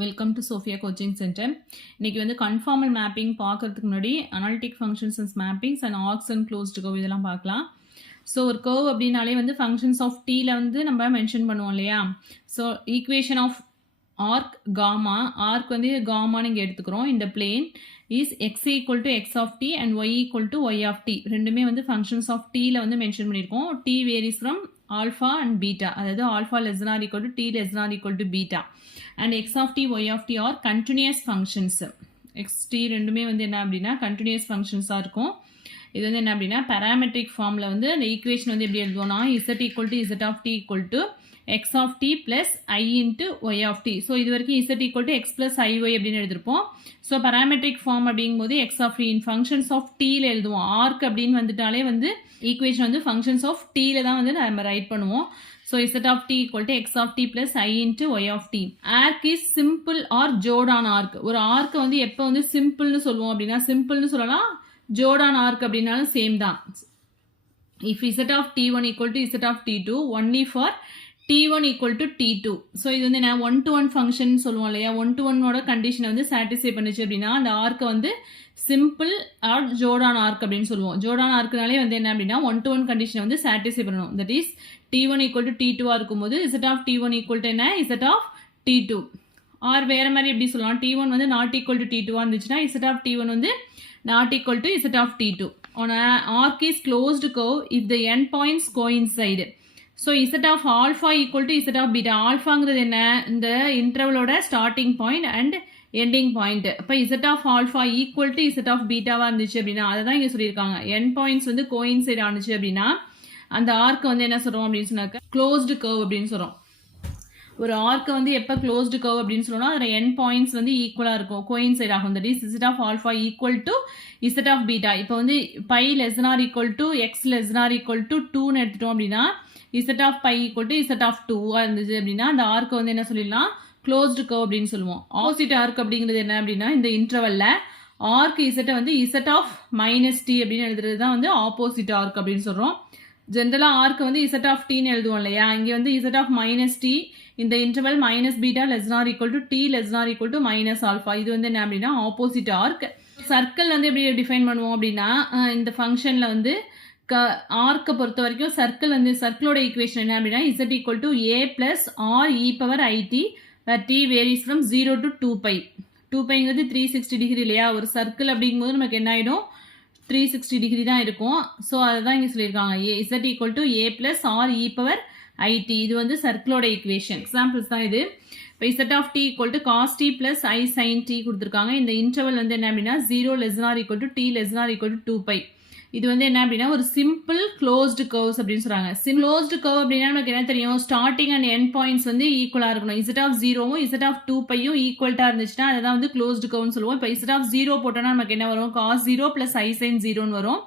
Welcome to Sophia coaching centre. இன்னைக்கு வந்து conformal mapping பார்க்கறதுக்கு முன்னாடி analytic functions and mappings and arcs and closed curve இதெல்லாம் பார்க்கலாம். ஸோ ஒரு கர்வ் அப்படின்னாலே வந்து ஃபங்க்ஷன்ஸ் ஆஃப் டீல வந்து நம்ம மென்ஷன் பண்ணுவோம் இல்லையா. So equation of arc gamma, arc வந்து காமான்னு இங்கே எடுத்துக்கிறோம். இந்த plane is x equal to x of t and y equal to y of t. ரெண்டுமே வந்து ஃபங்க்ஷன்ஸ் ஆஃப் டீல வந்து மென்ஷன் பண்ணியிருக்கோம். T varies from alpha and beta, அதாவது alpha less than or equal to t less than or equal to beta. And x of t y of t are continuous functions. X D ரெண்டுமே வந்து என்ன அப்படின்னா continuous ஃபங்க்ஷன்ஸாக இருக்கும். இது வந்து என்ன அப்படின்னா பேராமெட்ரிக் ஃபார்மில் வந்து அந்த ஈக்குவேஷன் வந்து எப்படி எழுதுவோம்னா z equal to z of t equal to x of t plus i into y of t. So இது வரைக்கும் z equal to x plus i y அப்படின்னு எழுதிருப்போம். ஸோ பேராமெட்ரிக் ஃபார்ம் அப்படிங்கும்போது x of t in functions of டீல எழுதுவோம். Arc அப்படின்னு வந்துட்டாலே வந்து ஈக்குவேஷன் வந்து ஃபங்க்ஷன்ஸ் ஆஃப் டீல தான் வந்து நம்ம ரைட் பண்ணுவோம். So z of t equal to x of t plus I into y of t. Arc is simple or Jordan arc. ஒரு arc வந்து எப்போ வந்து சிம்பிள்னு சொல்லுவோம் அப்படின்னா சிம்பிள்னு சொல்லலாம், ஜோர்டான் ஆர்க் அப்படின்னாலும் சேம் தான். If z of t1 equal to z of t2 only for t1 equal to t2. So இது வந்து நான் 1-to-1 ஃபங்க்ஷன் சொல்லுவோம் இல்லையா. 1-to-1ஓட கண்டிஷனை வந்து சாட்டிஸ்ஃபை பண்ணிச்சு அப்படின்னா அந்த ஆர்க்கை வந்து சிம்பிள் ஆர் ஜோர்டான் ஆர்க் அப்படின்னு சொல்லுவோம். ஜோர்டான் ஆர்க்குனாலே வந்து என்ன அப்படின்னா 1-to-1 கண்டிஷனை வந்து சாட்டிஸ்ஃபை பண்ணணும். That is t1 equal to t2 இருக்கும்போது z of t1 equal to என்ன z of t2. ஆர் வேறு மாதிரி எப்படி சொல்லலாம், t1 வந்து நாட் ஈக்குவல் டு t2 இருந்துச்சுன்னா z of t1 வந்து not equal to z of t2. On a arc is closed curve if the end points coincide. So z of alpha equal to z of beta. ஆல்ஃபாங்கிறது என்ன, இந்த இன்டர்வலோட starting point and ending point. இப்போ z of alpha equal to z of betaவாக இருந்துச்சு அப்படின்னா அதை தான் இங்கே சொல்லியிருக்காங்க. எண்ட் பாயிண்ட்ஸ் வந்து கோயின்சைட் ஆனிச்சு அப்படின்னா அந்த ஆர்க்கை வந்து என்ன சொல்கிறோம் அப்படின்னு சொன்னாக்க க்ளோஸ்டு கர்வ் அப்படின்னு சொல்கிறோம். ஒரு ஆர்க்கை வந்து எப்போ க்ளோஸ்டு கர்வ் அப்படின்னு சொல்லணும், அதில் எண்ட் பாயிண்ட்ஸ் வந்து ஈக்குவலாக இருக்கும், கோயின்சைட் ஆகும். That is z of alpha equal to z of beta. இப்போ வந்து pi less than or equal to x less than or equal to 2ன்னு எடுத்துட்டோம் அப்படின்னா z of pi equal to z of 2 இருந்துச்சு அப்படின்னா அந்த ஆர்க்கை வந்து என்ன சொல்லிடலாம், க்ளோஸ்டு கர்வ் அப்படின்னு சொல்லுவோம். ஆப்போசிட் ஆர்க் அப்படிங்கிறது என்ன அப்படின்னா இந்த இன்டர்வல்ல ஆர்க் இசட்டை வந்து z of மைனஸ் டி அப்படின்னு எழுதுறது தான் வந்து ஆப்போசிட் ஆர்க் அப்படின்னு சொல்கிறோம். ஜென்ரலாக ஆர்க்கு வந்து z of tன்னு எழுதுவோம் இல்லையா, இங்கே வந்து z of மைனஸ் டி இந்த interval minus beta less than or equal to t less than or equal to minus alpha. இது வந்து என்ன அப்படின்னா ஆப்போசிட் ஆர்க். சர்க்கிள் வந்து எப்படி டிஃபைன் பண்ணுவோம் அப்படின்னா இந்த ஃபங்க்ஷனில் வந்து ஆர்க்கை பொறுத்த வரைக்கும் சர்க்கிள் வந்து சர்க்கிளோட ஈக்குவேஷன் என்ன அப்படின்னா z equal to a plus r e power it where t varies from 0 to 2π. 2πங்கிறது 360 degree இல்லையா. ஒரு சர்க்கிள் அப்படிங்கும்போது நமக்கு என்ன ஆகிடும் 360 டிகிரி தான் இருக்கும். ஸோ அதை தான் இங்கே சொல்லியிருக்காங்க z equal to a plus r e power it. இது வந்து சர்க்கிளோட ஈக்குவேஷன் எக்ஸாம்பிள்ஸ் தான் இது. இப்போ z of t equal to cos t plus I sin t கொடுத்துருக்காங்க. இந்த இன்டர்வல் வந்து என்ன அப்படின்னா 0 less than or equal to t less than or equal to 2π. இது வந்து என்ன அப்படின்னா ஒரு சிம்பிள் க்ளோஸ்டு கர்வ்ஸ் அப்படின்னு சொல்றாங்க. க்ளோஸ்டு கர்வ் அப்படின்னா நமக்கு என்ன தெரியும், ஸ்டார்டிங் அண்ட் எண்ட் பாயிண்ட்ஸ் வந்து ஈக்குவலாக இருக்கணும். z of 0வும் z of 2πயும் ஈக்குவல்ட்டாக இருந்துச்சுன்னா அதை தான் வந்து க்ளோஸ்டு கர்வ்னு சொல்லுவோம். இப்போ z of 0 போட்டோன்னா நமக்கு என்ன வரும், cos 0 plus I sin 0ன்னு வரும்.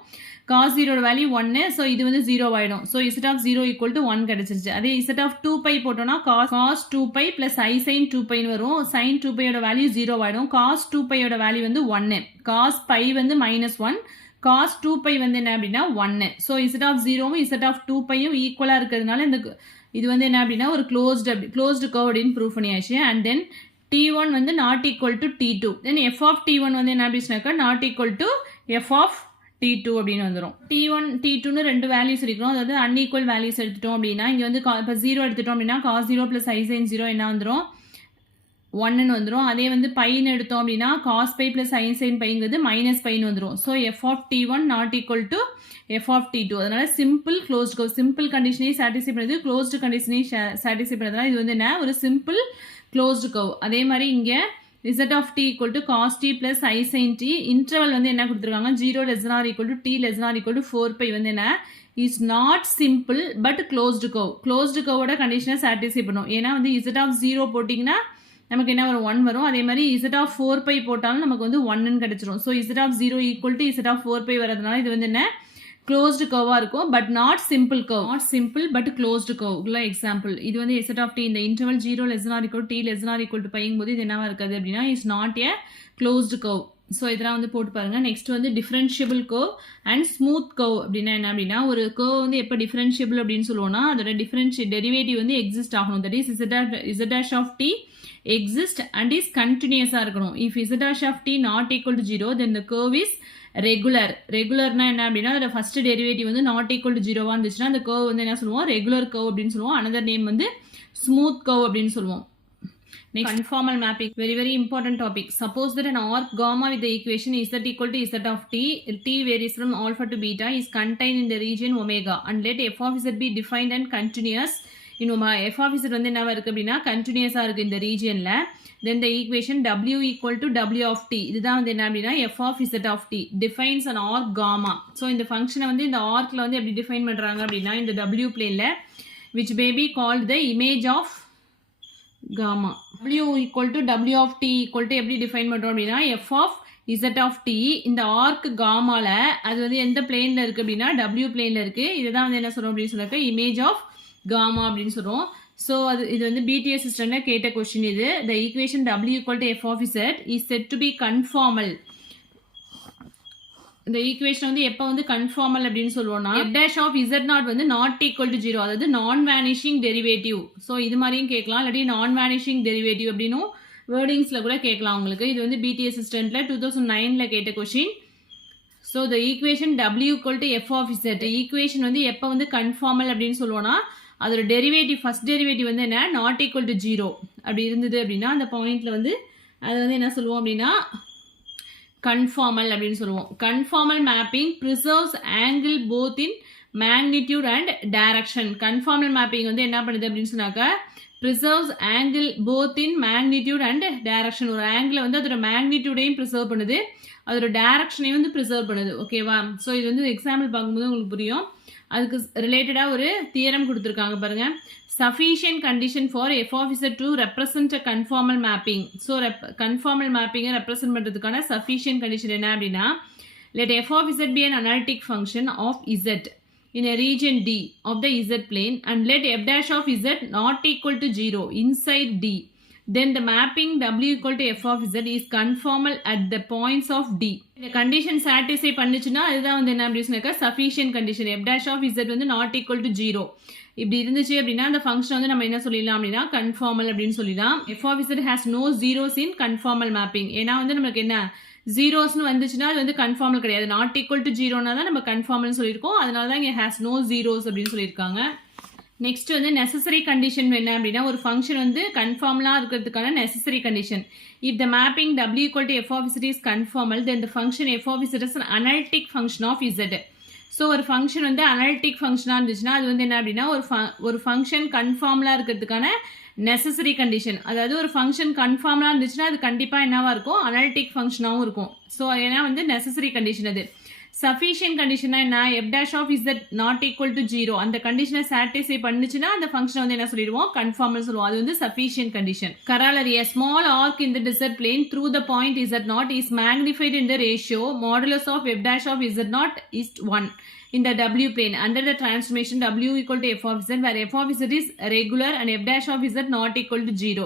cos 0 வேல்யூ 1, ஸோ இது வந்து 0 ஆகிடும். So z of 0 equal to 1 கிடைச்சிருச்சு. அதே z of 2π போட்டோம்னா cos 2π plus I sin 2πன்னு வரும். sin 2πயோட வேல்யூ 0 ஆகிடும். cos 2πயோட வேல்யூ வந்து 1, cos π வந்து -1, cos 2π வந்து என்ன அப்படின்னா 1. So z of 0வும் z of 2πயும் ஈக்குவலாக இருக்கிறதுனால இந்த இது வந்து என்ன அப்படின்னா ஒரு க்ளோஸ்டு கர்வ் அப்படின்னு ப்ரூவ் பண்ணியாச்சு. அண்ட் தென் t1 வந்து not equal to t2. Then f of t1 வந்து என்ன அப்படின்னாக்கா not equal to f of t2 அப்படின்னு வந்துடும். t1 t2ன்னு ரெண்டு வேல்யூஸ் இருக்கிறோம், அதாவது அன்ஈக்குவல் வேல்யூஸ் எடுத்துட்டோம் அப்படின்னா இங்கே வந்து இப்போ 0 எடுத்துட்டோம் அப்படின்னா cos 0 plus I sin 0 என்ன வந்துடும் 1ன்னு வந்துடும். அதே வந்து பைன்னு எடுத்தோம் அப்படின்னா cos π plus I sin πங்கிறது மைனஸ் பைன்னு வந்துடும். So f of t1 not equal to f of t2. அதனால சிம்பிள் க்ளோஸ்டு கர்வ், சிம்பிள் கண்டிஷனையும் சாட்டிஸ்ஃபை பண்ணுறது, க்ளோஸ்டு கண்டிஷனையும் சாட்டிஸ்ஃபை பண்ணுறதுனால இது வந்து என்ன ஒரு சிம்பிள் க்ளோஸ்டு கர்வ். அதே மாதிரி இங்கே z of t equal to cos t plus I sin t interval வந்து என்ன கொடுத்துருக்காங்க 0 less than or equal to t less than or equal to 4π வந்து என்ன is not simple but closed curve. Closed கர்வோட கண்டிஷனை சாட்டிஸ்ஃபை பண்ணும். ஏன்னா வந்து z of 0 போட்டிங்கன்னா நமக்கு என்ன வரும் 1 வரும். அதே மாதிரி z of 4π போட்டாலும் நமக்கு வந்து 1ன்னு கிடைச்சிரும். So z of 0 equal to z of 4π வரதுனால இது வந்து என்ன க்ளோஸ்டு கர்வாக இருக்கும், but not simple curve. Not simple but closed curve example இது வந்து z of t இந்த interval 0 less than or equal to t less than or equal to பையும் போது இது என்னவா இருக்காது அப்படின்னா is not a closed curve. So இதெல்லாம் வந்து போட்டு பாருங்க. நெக்ஸ்ட் வந்து differentiable curve and smooth curve அப்படின்னா என்ன அப்படின்னா, ஒரு கர்வ் வந்து எப்போ டிஃபரன்ஷியபிள் அப்படின்னு சொல்லுவோம்னா, அதோட டெரிவேட்டிவ் வந்து எக்ஸிஸ்ட் ஆகணும். That is z dash of t exist and is continuous-ஆ இருக்கணும். if z dash of t not equal to 0 then the curve is ரெகுலர்னா என்ன அப்படின்னா, அதோட ஃபர்ஸ்ட் டெரிவேட்டிவ் வந்து நாட் ஈக்குவல் டு 0வா இருந்துச்சுன்னா அந்த கர்வ் வந்து என்ன சொல்லுவோம், ரெகுலர் கர்வ் அப்படின்னு சொல்லுவோம். அனதர் நேம் வந்து ஸ்மூத் கர்வ் அப்படின்னு சொல்லுவோம். Next, conformal mapping, very important topic. Suppose that an arc gamma with the equation z equal to z of t varies from alpha to beta, is contained in the region omega, and let f of z be defined and continuous. f of z வந்து என்னவா இருக்கு அப்படின்னா கண்டினியூஸா இருக்கு இந்த ரீஜியன்ல. then the equation w equal to w of t, இதுதான் வந்து என்ன அப்படின்னா f of z of t defines an arc gamma. so இந்த ஃபங்க்ஷனை வந்து இந்த ஆர்க்ல வந்து எப்படி டிஃபைன் பண்றாங்க அப்படின்னா, இந்த w பிளேன்ல which may be called the image of gamma. w equal to w of t equal to எப்படி டிஃபைன் பண்றோம் அப்படின்னா, f of z of t இந்த ஆர்க் காமால அது வந்து எந்த பிளேன்ல இருக்கு அப்படின்னா w பிளேன்ல இருக்கு. இதுதான் வந்து என்ன சொல்றோம் அப்படின்னு சொன்னாக்க இமேஜ் ஆஃப் காமா அப்படின்னு சொல்றோம். ஸோ இது வந்து பிடிஎஸ் சிஸ்டம்ல கேட்ட கொஸ்டின் இது. the equation w equal to f of z is said to be conformal. இந்த ஈக்குவேஷன் வந்து எப்போ வந்து கன்ஃபார்மல் அப்படின்னு சொல்லுவோம்னா, f dash of z not வந்து நாட் ஈக்குவல் டு 0, அதாவது நான் வேனிஷிங் டெரிவேட்டிவ். ஸோ இது மாதிரியும் கேட்கலாம், இல்லாட்டி நான் வேனிஷிங் டெரிவேட்டிவ் அப்படின்னும் வேர்டிங்ஸ்ல கூட கேட்கலாம் உங்களுக்கு. இது வந்து பிடிஎஸ் சிஸ்டம்ல 2009ல கேட்ட question. So the equation w equal to f of z, equation வந்து எப்போ வந்து கன்ஃபார்மல் அப்படின்னு சொல்லுவோம்னா, அதோட டெரிவேட்டிவ் ஃபர்ஸ்ட் டெரிவேட்டிவ் வந்து என்ன நாட் ஈக்குவல் டு 0 அப்படி இருந்தது அப்படின்னா அந்த பாயிண்ட்ல வந்து அது வந்து என்ன சொல்லுவோம் அப்படின்னா கன்ஃபார்மல் அப்படின்னு சொல்லுவோம். Conformal mapping preserves angle both in magnitude and direction. Conformal mapping வந்து என்ன பண்ணுது அப்படின்னு சொன்னாக்க, preserves angle both in magnitude and direction. ஒரு ஆங்கிள் வந்து அதோட மேக்னிடியூடையும் ப்ரிசர்வ் பண்ணுது, அதோட டைரக்ஷனையும் வந்து ப்ரிசர்வ் பண்ணுது. ஓகேவா? ஸோ இது வந்து எக்ஸாம்பிள் பார்க்கும்போது உங்களுக்கு புரியும். அதுக்கு ரிலேட்டடாக ஒரு தியரம் கொடுத்துருக்காங்க பாருங்க. sufficient condition for f of z to represent a conformal mapping. so conformal mapping represent பண்றதுக்கான sufficient condition என்ன அப்படின்னா, let f of z be an analytic function of z in a region d of the z plane and let f dash of z not equal to 0 inside d, then the mapping w equal to f of z is conformal at the points of d. இந்த condition satisfy பண்ணுச்சுன்னா அதுதான் வந்து என்ன அப்படின்னு சொன்னாக்கா sufficient condition. f dash of z வந்து not equal to 0 இப்படி இருந்துச்சு அப்படின்னா அந்த ஃபங்க்ஷன் வந்து நம்ம என்ன சொல்லிடலாம் அப்படின்னா கன்ஃபார்மல் அப்படின்னு சொல்லிடலாம். f of z has no zeros in conformal mapping. ஏன்னா வந்து நமக்கு என்ன ஜீரோஸ்னு வந்துச்சுன்னா அது வந்து கன்ஃபார்மல் கிடையாது. நாட் ஈக்குவல் டு 0னா தான் நம்ம கன்ஃபார்மல் சொல்லியிருக்கோம். அதனால தான் இங்கே ஹேஸ் நோ ஜீரோஸ் அப்படின்னு சொல்லியிருக்காங்க. நெக்ஸ்ட் வந்து நெசசரி கண்டிஷன் என்ன அப்படின்னா, ஒரு ஃபங்க்ஷன் வந்து கன்ஃபார்மலா இருக்கிறதுக்கான necessary condition. If the mapping w equal to f of z is conformal then the function f of z is an analytic function of z. So ஒரு function வந்து analytic ஃபங்க்ஷனாக இருந்துச்சுன்னா அது வந்து என்ன அப்படின்னா ஒரு ஃபங்க்ஷன் கன்ஃபார்மலாக இருக்கிறதுக்கான நெசசரி கண்டிஷன். அதாவது ஒரு ஃபங்க்ஷன் கன்ஃபார்மலாக இருந்துச்சுன்னா அது கண்டிப்பாக என்னவா இருக்கும் அனலிட்டிக் ஃபங்க்ஷனாகவும் இருக்கும். ஸோ ஏன்னா வந்து நெசசரி கண்டிஷன் அது. சஃபிஷியன்ட் கண்டிஷனா என்ன, f dash of z not equal to 0 அந்த கண்டிஷனை சாட்டிஸ்ஃபை பண்ணுச்சுன்னா அந்த ஃபங்க்ஷனை வந்து என்ன சொல்லிடுவோம் கன்ஃபார்மல் சொல்லுவோம். அது வந்து sufficient condition. Corollary a small arc in the z plane through the point z naught is magnified in the ratio modulus of f dash of z naught is 1 in the w plane under the transformation w equal to f of z where f of z is regular and f dash of z not equal to 0.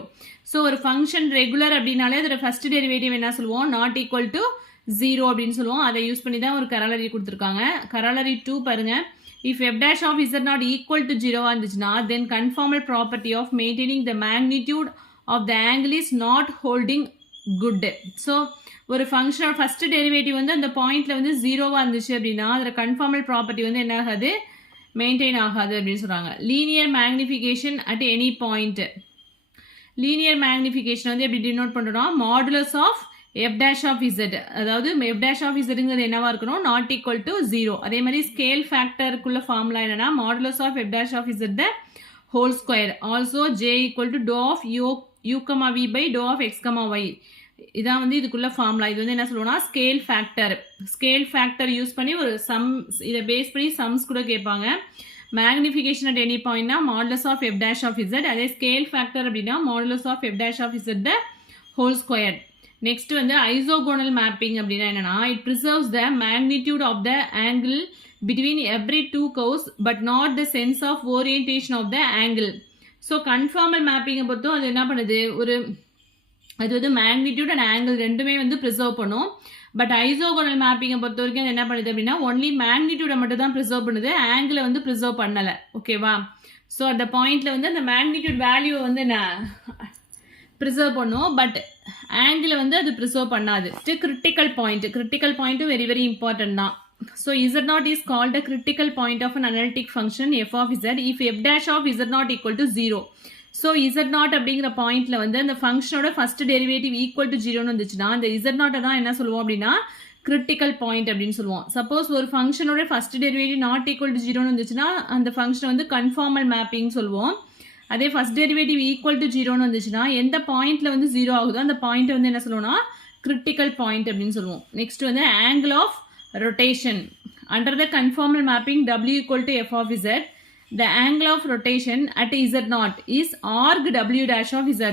So ஒரு function regular அப்படின்னாலே அதோட first derivative என்ன சொல்லுவோம் not equal to 0 அப்படின்னு சொல்லுவோம். அதை use பண்ணி தான் ஒரு கராலரி கொடுத்துருக்காங்க. கராலரி 2 பாருங்க. if f dash of z not equal to 0 இருந்துச்சுன்னா then conformal property of maintaining the magnitude of the angle is not holding good. So ஒரு ஃபங்க்ஷனோட ஃபர்ஸ்ட் டெரிவேட்டிவ் வந்து அந்த பாயிண்ட்ல வந்து 0வா இருந்துச்சு அப்படின்னா அதோட கன்ஃபார்மல் ப்ராப்பர்ட்டி வந்து என்ன ஆகாது மெயின்டைன் ஆகாது அப்படின்னு சொல்றாங்க. Linear magnification at any point. Linear magnification வந்து எப்படி டினோட் பண்றோம்னா modulus of f dash of z, அதாவது f dash of zங்கிறது என்னவா இருக்கணும் நாட் ஈக்குவல் டு 0. அதே மாதிரி ஸ்கேல் ஃபேக்டருக்குள்ள ஃபார்முலா என்னன்னா modulus of f dash of z the whole square also j equal to dou of u comma v by dou of x comma y. இதான் வந்து இதுக்குள்ள ஃபார்முலா. இது வந்து என்ன சொல்லுவோம்னா scale factor. Scale factor use பண்ணி ஒரு சம் இதை பேஸ் பண்ணி சம்ஸ் கூட கேட்பாங்க. மேக்னிஃபிகேஷன் அட் எனி பாயிண்ட்னா modulus of f dash of z, அதே ஸ்கேல் ஃபேக்டர் அப்படின்னா modulus of f dash of z the whole square. Next வந்து ஐசோகோனல் மேப்பிங் அப்படின்னா என்னன்னா it preserves the magnitude of the angle between every two curves but not the sense of orientation of the angle. So conformal மேப்பிங்கை பொறுத்தும் அது என்ன பண்ணுது ஒரு அது வந்து மேக்னிடியூட் அண்ட் ஆங்கிள் ரெண்டுமே வந்து ப்ரிசர்வ் பண்ணும். பட் ஐசோகோனல் மேப்பிங்கை பொறுத்த வரைக்கும் அது என்ன பண்ணுது அப்படின்னா ஒன்லி மேக்னிடியூடை மட்டும் தான் ப்ரிசர்வ் பண்ணுது, ஆங்கிளை வந்து ப்ரிசர்வ் பண்ணலை. ஓகேவா? ஸோ அந்த பாயிண்ட்ல வந்து அந்த மேக்னிடியூட் வேல்யூ வந்து ப்ரிசர்வ் பண்ணும், பட் ஆங்கிளை வந்து அது ப்ரிசர்வ் பண்ணாது. கிரிட்டிக்கல் பாயிண்ட்டும் வெரி வெரி இம்பார்ட்டன்ட் தான். So z0 is called a critical point of an analytic function f of z if f dash of z0 equal to 0. So z0 அப்படிங்கிற பாயிண்ட்ல வந்து அந்த ஃபங்க்ஷனோட ஃபர்ஸ்ட் டெரிவேட்டிவ் ஈக்குவல் டு 0ன்னு வந்துச்சுன்னா அந்த z0 தான் என்ன சொல்லுவோம் அப்படின்னா கிரிட்டிக்கல் பாயிண்ட் அப்படின்னு சொல்லுவோம். சப்போஸ் ஒரு ஃபங்க்ஷனோட first derivative not equal to 0ன்னு வந்துச்சுன்னா அந்த ஃபங்க்ஷனை வந்து கன்ஃபார்மல் மேப்பிங் சொல்லுவோம். அதே ஃபர்ஸ்ட் டெரிவேட்டிவ் ஈக்குவல் டு 0ன்னு வந்துச்சுன்னா எந்த பாயிண்ட்ல வந்து 0 ஆகுதோ அந்த பாயிண்ட் வந்து என்ன சொல்லுவோம்னா கிரிட்டிக்கல் பாயிண்ட் அப்படின்னு சொல்லுவோம். நெக்ஸ்ட் வந்து angle of rotation. Under the conformal mapping w equal to f of z, the angle of rotation at z0 is arg w dash of z.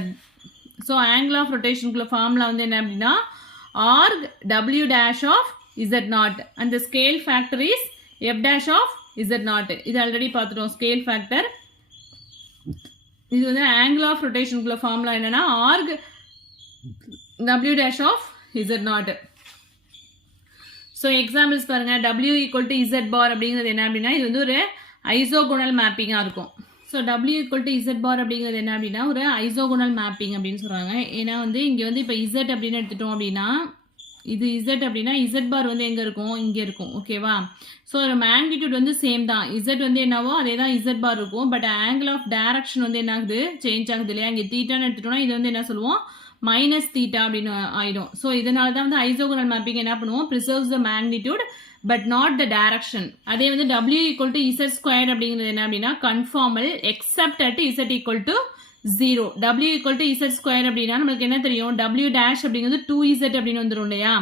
So angle of rotation குள்ள formula வந்து என்ன அப்படின்னா arg w dash of z0 and the scale factor is f dash of z0. இது already பார்த்துட்டோம் scale factor. இது வந்து angle of rotation குள்ள formula என்னன்னா arg w dash of z0. So examples பாருங்கள், w equal to z bar அப்படிங்கிறது என்ன அப்படின்னா இது வந்து ஒரு ஐசோகோனல் மேப்பிங்காக இருக்கும். So w equal to z bar அப்படிங்கிறது என்ன அப்படின்னா ஒரு ஐசோகோனல் மேப்பிங் அப்படின்னு சொல்கிறாங்க. ஏன்னா வந்து இங்கே வந்து இப்போ இசட் அப்படின்னு எடுத்துட்டோம் அப்படின்னா இது இசட் அப்படின்னா இசட் பார் வந்து எங்கே இருக்கும், இங்கே இருக்கும். ஓகேவா? ஸோ ஒரு மேக்னிடியூட் வந்து சேம் தான். இசட் வந்து என்னவோ அதே தான் இசட் பார் இருக்கும். பட் ஆங்கிள் ஆஃப் டைரக்ஷன் வந்து என்ன ஆகுது, சேஞ்ச் ஆகுது இல்லையா? இங்கே தீட்டான்னு எடுத்துட்டோம்னா இது வந்து என்ன சொல்லுவோம் மைனஸ் தீட்டா அப்படின்னு ஆயிடும். ஸோ இதனால தான் வந்து ஐசோகோனல் மேப்பிங் என்ன பண்ணுவோம் preserves the magnitude but not the direction. அதே வந்து w equal to Z square அப்படிங்கிறது என்ன அப்படின்னா conformal accept at z equal to 0. w equal to Z square அப்படின்னா நம்மளுக்கு என்ன தெரியும் w டேஷ் அப்படிங்கிறது 2z அப்படின்னு வந்துடும் இல்லையா?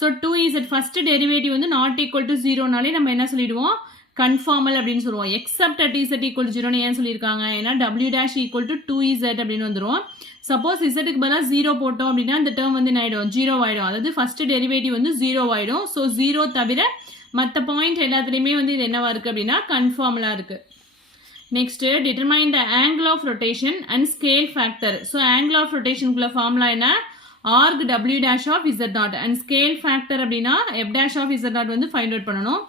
ஸோ 2z ஃபர்ஸ்ட் டெரிவேட்டிவ் வந்து நாட் ஈக்குவல் டு 0னாலே நம்ம என்ன சொல்லிடுவோம் கன்ஃபார்மல் அப்படின்னு சொல்லுவோம். Except at z equal to 0ன்னு ஏன் சொல்லியிருக்காங்க, ஏன்னா w dash equal to 2z அப்படின்னு வந்துடும். சப்போஸ் இசட்டுக்கு பதிலாக 0 போட்டோம் அப்படின்னா இந்த டேர்ம் வந்து என்ன ஆகிடும் 0 ஆகிடும். அதாவது ஃபர்ஸ்ட் டெரிவேட்டிவ் வந்து 0 ஆகிடும். ஸோ 0 தவிர மற்ற பாயிண்ட் எல்லாத்துலேயுமே வந்து இது என்னவா இருக்குது அப்படின்னா கன்ஃபார்மலாக இருக்குது. Next determine the angle of rotation and scale factor. So angle of ரொட்டேஷனுக்குள்ள ஃபார்முலா என்ன arc w dash of z0 and scale factor அப்படின்னா f டேஷ் ஆஃப் z0 வந்து ஃபைண்ட் அவுட் பண்ணணும்.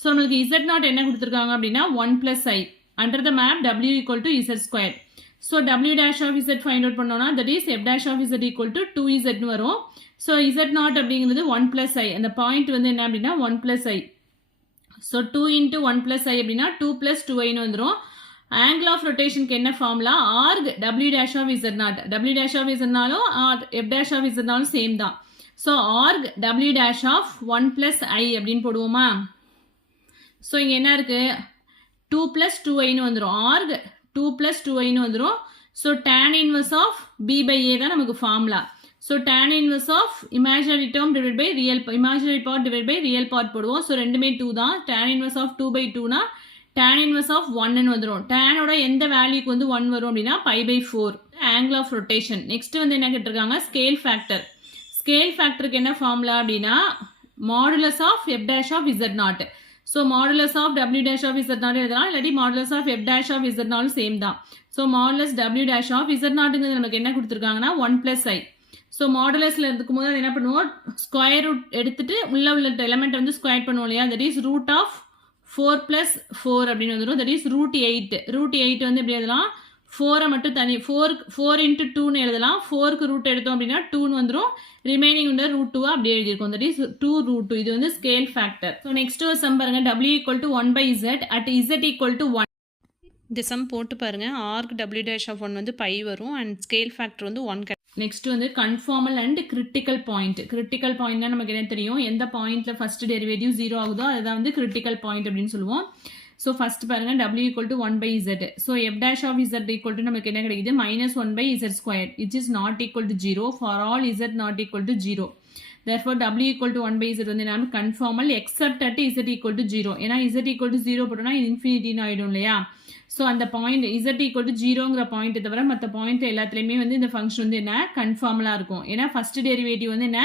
ஸோ நம்மளுக்கு z0 என்ன கொடுத்துருக்காங்க அப்படின்னா 1 + i under the map w equal to z square. So w dash of z find out பண்ணோம்னா that is f dash of z equal to 2z வரும். So z0 அப்படிங்கிறது 1 + i, அந்த point வந்து என்ன அப்படின்னா 1 + i. ஸோ 2 × 1 + i அப்படின்னா 2 + 2iன்னு வந்துடும். Angle of ரொட்டேஷனுக்கு என்ன formula arc w dash of z0. w dash of z-னாலும் f dash of z-னாலும் சேம் தான். So arc w dash of 1 + i அப்படின்னு போடுவோமா? ஸோ இங்கே என்ன இருக்குது 2 + 2iன்னு வந்துடும். ஆர்க் 2 + 2iன்னு வந்துடும். So tan inverse of b/a தான் நமக்கு formula. So tan inverse of imaginary term divided by real imaginary part divided by real part போடுவோம். ஸோ ரெண்டுமே 2 தான். tan inverse of 2/2னா tan inverse of 1ன்னு வந்துடும். tanோட எந்த வேல்யூக்கு வந்து 1 வரும் அப்படின்னா π/4. Angle of rotation. நெக்ஸ்ட் வந்து என்ன கேட்டிருக்காங்க ஸ்கேல் ஃபேக்டர். ஸ்கேல் ஃபேக்டருக்கு என்ன ஃபார்முலா அப்படின்னா modulus of f dash of z0. So modulus of w dash of z0 எழுதலாம், இல்லாட்டி modulus of f dash of z0 same தான். So modulus w dash of z0ங்கிறது நமக்கு என்ன கொடுத்துருக்காங்கன்னா 1 + i. ஸோ மாடுலஸில் இருக்கும் போது அது என்ன பண்ணுவோம் ஸ்கொயர் ரூட் எடுத்துட்டு உள்ள எலமெண்ட் வந்து ஸ்கொயர் பண்ணுவோம் இல்லையா? தட் இஸ் ரூட் ஆஃப் 4 + 4 அப்படின்னு வந்துடும். That is √8. √8 வந்து எப்படி எழுதலாம் 4 மட்டும் தனி 4 × 2ன்னு எழுதலாம். 4க்கு ரூட் எடுத்தோம் அப்படின்னா 2ன்னு வந்துடும். ரிமைனிங் வந்து √2 அப்படி எழுதியிருக்கோம். That is 2√2. இது வந்து ஸ்கேல் ஃபேக்டர். ஸோ நெக்ஸ்ட் ஒரு சம் பாருங்க w equal to 1/z at z equal to 1. இந்த சம் போட்டு பாருங்க ஆர்க் w dash of 1 வந்து π வரும் அண்ட் ஸ்கேல் ஃபேக்டர் வந்து 1. நெக்ஸ்ட் வந்து conformal and critical point. Critical பாயிண்ட்னா நமக்கு என்ன தெரியும், எந்த பாயிண்ட்ல ஃபர்ஸ்ட் டெரிவேட்டிவ் 0 ஆகுதோ அதுதான் வந்து கிரிட்டிக்கல் பாயிண்ட் அப்படின்னு சொல்லுவோம். ஸோ ஃபர்ஸ்ட் பாருங்க w equal to 1/z. So f dash of z equal to நமக்கு என்ன கிடைக்குது -1/z square which is not equal to 0 for all z not equal to 0. therefore w equal to 1/z வந்து நம்ம conformal accept at z equal to 0. ஏன்னா z equal to 0 போட்டோம்னா இன்ஃபினிட்டின்னு ஆயிடும் இல்லையா? So அந்த பாயிண்ட் z ஈக்குவல் டு 0ங்கிற பாயிண்ட்டை தவிர மற்ற பாயிண்ட் எல்லாத்துலேயுமே வந்து இந்த ஃபங்க்ஷன் வந்து என்ன கன்ஃபார்மலாக இருக்கும். ஏன்னா ஃபர்ஸ்ட் டெரிவேட்டிவ் வந்து என்ன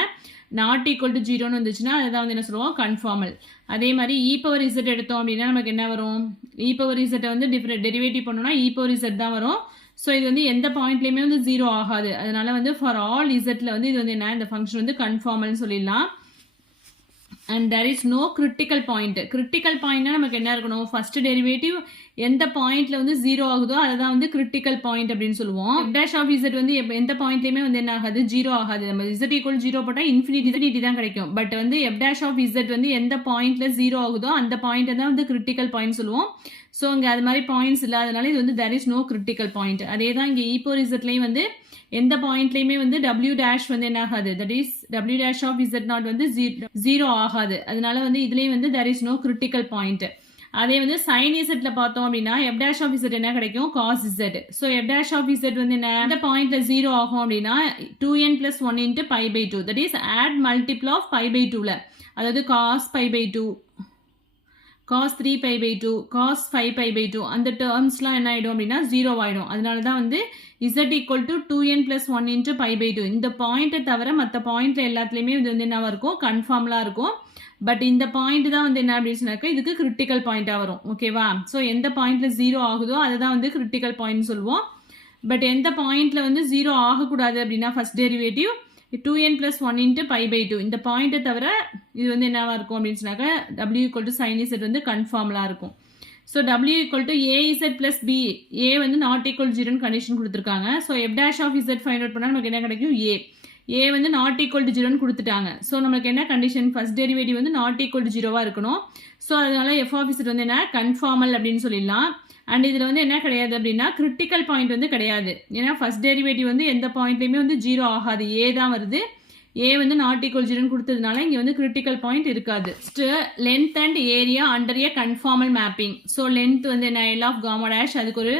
நாட் ஈக்குவல் டு 0ன்னு வந்துச்சுன்னா அதுதான் வந்து என்ன சொல்லுவோம் கன்ஃபார்மல். அதே மாதிரி e/z எடுத்தோம் அப்படின்னா நமக்கு என்ன வரும் e/z வந்து டிஃபரெண்ட் டெரிவேட்டிவ் பண்ணோம்னா e/z தான் வரும். ஸோ இது வந்து எந்த பாயிண்ட்லேயுமே வந்து 0 ஆகாது. அதனால வந்து ஃபார் ஆல் இசட்ல வந்து இது வந்து என்ன, இந்த ஃபங்க்ஷன் வந்து கன்ஃபார்மல்னு சொல்லிடலாம். And there is no critical point. Critical பாயிண்ட்னா நமக்கு என்ன இருக்கணும், ஃபர்ஸ்ட் டெரிவேட்டிவ் எந்த பாயிண்ட்ல வந்து 0 ஆகுதோ அதை தான் வந்து கிரிட்டிக்கல் பாயிண்ட் அப்படின்னு சொல்லுவோம். f dash of z வந்து எந்த பாயிண்ட்லயுமே வந்து என்ன ஆகாது, 0 ஆகாது. நம்ம z ஈக்குவல் 0 போட்டால் இன்ஃபினிட்டி தான் கிடைக்கும். பட் வந்து f dash of z வந்து எந்த பாயிண்ட்ல 0 ஆகுதோ அந்த பாயிண்ட் தான் வந்து கிரிட்டிக்கல் பாயிண்ட் சொல்லுவோம். ஸோ இங்கே அது மாதிரி பாயிண்ட்ஸ் இல்லாதனால இது வந்து there is no critical point. அதே தான் இங்கே e power zலையும் வந்து எந்த பாயிண்ட்லையுமே வந்து w dash வந்து என்ன ஆகாது, that is w dash of z not வந்து 0 ஆகாது. அதனால வந்து இதுலேயும் வந்து there is no critical point. அதே வந்து sin zல பார்த்தோம் அப்படின்னா f dash of z என்ன கிடைக்கும், cos z. So f dash of z வந்து என்ன, இந்த பாயிண்ட்ல 0 ஆகும் அப்படின்னா 2n plus 1 into pi by 2, that is add multiple of pi by 2ல, அதாவது cos pi by 2, cos 3 pi by 2, cos 5 pi by 2 அந்த டேர்ம்ஸ்லாம் என்ன ஆகிடும் அப்படின்னா 0 ஆகிடும். அதனால தான் வந்து z equal to 2n plus 1 into pi by 2. இந்த பாயிண்ட்டை தவிர மற்ற பாயிண்ட்ல எல்லாத்துலேயுமே இது வந்து என்னவா இருக்கும், கன்ஃபார்ம்லாம் இருக்கும். பட் இந்த பாயிண்ட் தான் வந்து என்ன அப்படின்னு சொன்னாக்கா இதுக்கு கிரிட்டிக்கல் பாயிண்டாக வரும். ஓகேவா? ஸோ எந்த பாயிண்ட்ல 0 ஆகுதோ அதை தான் வந்து கிரிட்டிக்கல் பாயிண்ட் சொல்லுவோம். பட் எந்த பாயிண்ட்ல வந்து 0 ஆகக்கூடாது அப்படின்னா first derivative 2n plus 1 into pi by 2 இந்த பாயிண்ட்டை தவிர இது வந்து என்னவா இருக்கும் அப்படின்னு சொன்னாக்கா w equal to sin z வந்து கன்ஃபார்ம்லாம் இருக்கும். So w equal to az plus b, a வந்து நாட் ஈக்குவல் 0 கண்டிஷன் கொடுத்துருக்காங்க. So f dash of z find out பண்ணால் நமக்கு என்ன கிடைக்கும், a வந்து நாட் ஈக்குவல் டு 0 கொடுத்துட்டாங்க. ஸோ நமக்கு என்ன கண்டிஷன், ஃபர்ஸ்ட் டெரிவேட்டிவ் வந்து நாட் ஈக்குவல் டு 0 இருக்கணும். ஸோ அதனால f of z வந்து என்ன, கன்ஃபார்மல் அப்படின்னு சொல்லிடலாம். அண்ட் இதில் வந்து என்ன கிடையாது அப்படின்னா கிரிட்டிக்கல் பாயிண்ட் வந்து கிடையாது. ஏன்னா ஃபர்ஸ்ட் டெரிவேட்டிவ் வந்து எந்த பாயிண்ட்லையுமே வந்து 0 ஆகாது, a தான் வருது. a வந்து நாட் ஈக்குவல் 0 கொடுத்ததுனால இங்கே வந்து கிரிட்டிக்கல் பாயிண்ட் இருக்காது. Length and area under A conformal mapping. So length வந்து என்ன, L of gamma dash, அதுக்கு ஒரு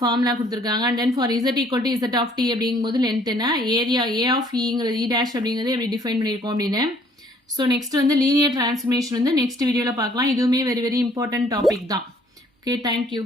ஃபார்முலா கொடுத்துருக்காங்க. And then for z equal to z of t அப்படிங்கும்போது லென்த் என்ன, area a of eங்கிறது e dash அப்படிங்கிறது எப்படி டிஃபைன் பண்ணியிருக்கோம் அப்படின்னு. ஸோ நெக்ஸ்ட் வந்து லீனியர் டிரான்ஸ்ஃபர்மேஷன் வந்து நெக்ஸ்ட் வீடியோவில் பார்க்கலாம். இதுவுமே வெரி வெரி இம்பார்ட்டன்ட் டாபிக் தான். Okay, thank you.